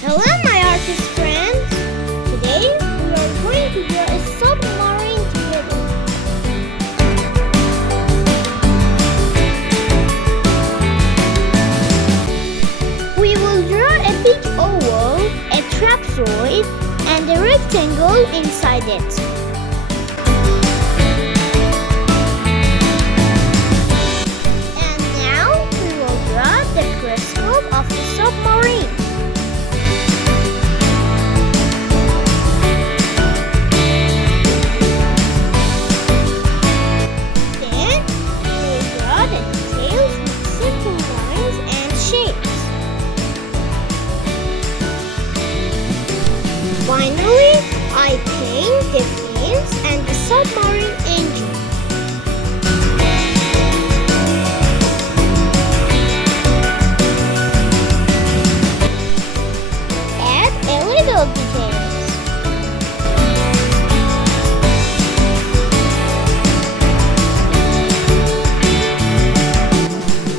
Hello, my artist friends! Today we are going to draw a submarine together. We will draw a big oval, a trapezoid, and a rectangle inside it. And now we will draw the periscope of the submarine. Finally, I paint the fins and the submarine engine. Add a little details.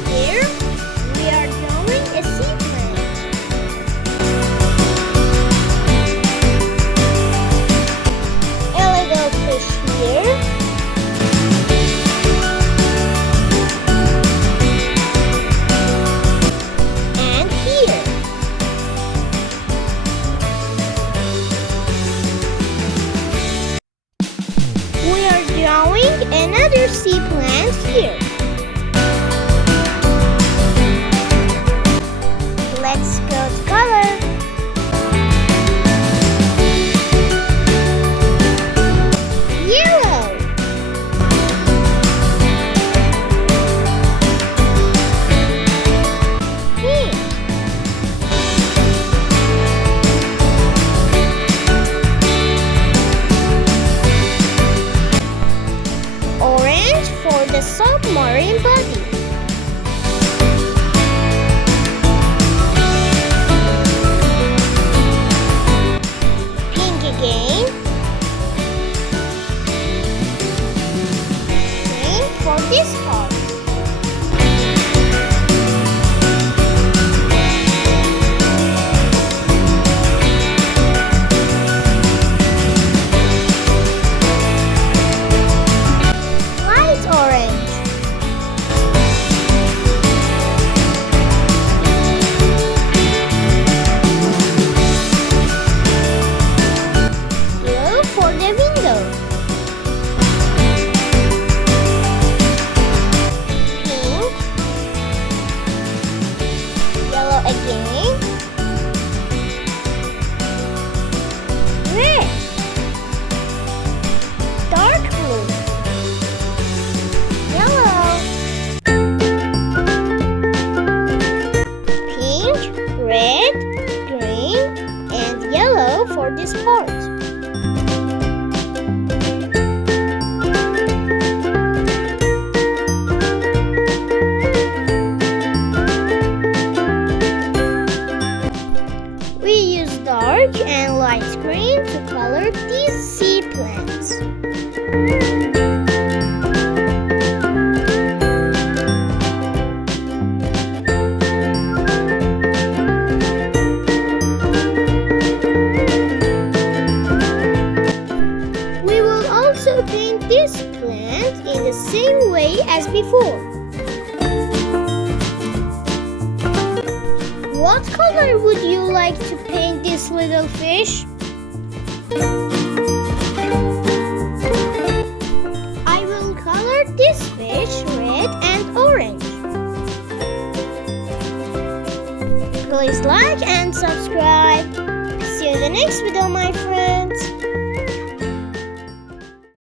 Here, we are drawing a seaplane. Here and here. We are drawing another sea plant here. Let's go to color. For the submarine body. Pink again. Green for this part. Again, red, dark blue, yellow, pink, red, green, and yellow for this part. Dark and light green to color these sea plants. We will also paint this plant in the same way as before. What color would you like to paint this little fish? I will color this fish red and orange. Please like and subscribe. See you in the next video, my friends.